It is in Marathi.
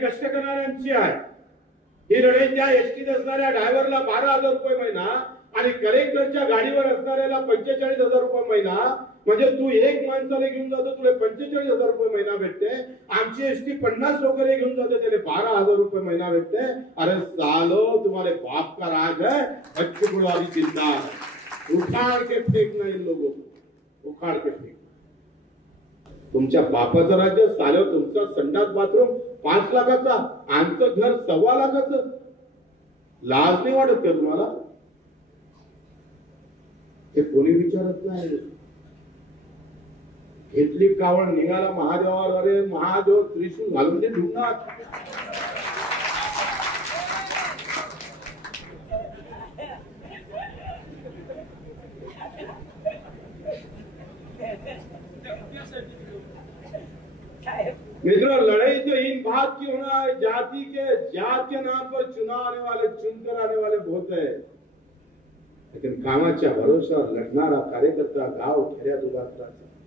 कष्ट करणाऱ्यांची आहे। ही लढाई त्या एसटीत असणाऱ्या ड्रायव्हरला 12,000 रुपये महिना आणि कलेक्टरच्या गाडीवर असणाऱ्याला 45,000 रुपये महिना, म्हणजे तू एक माणसाला घेऊन जातो तुला 45,000 रुपये महिना भेटते। आमची एसटी 50 लोक घेऊन जाते त्याला 12,000 रुपये महिना भेटते। अरे सालो, तुम्हारे बाप का राज है, बच्चेपुरवादी जिंदा, उखाड़ के फेंकना इन लोगों को, उखाड़ के फेंक। तुमच्या बापाचं राज्य सालो, तुमचा संडास बाथरूम 5 लाखाचा, आमचं घर 1.25 लाखाचं। लाज नाही वाटत का तुम्हाला? ते कोणी विचारत नाही। घेतली कावळ निघाला महादेवावर, अरे महादेव त्रिशूल घालून ते ढुंगणार। मित्रों, लड़ाई तो इन बात की होना है, जात के नाम पर चुनाव आने वाले, चुनकर आने वाले बहुत है, लेकिन कामाच्या भरोशावर लढणारा कार्यकर्ता गाव खेड्यात उभा राहतो।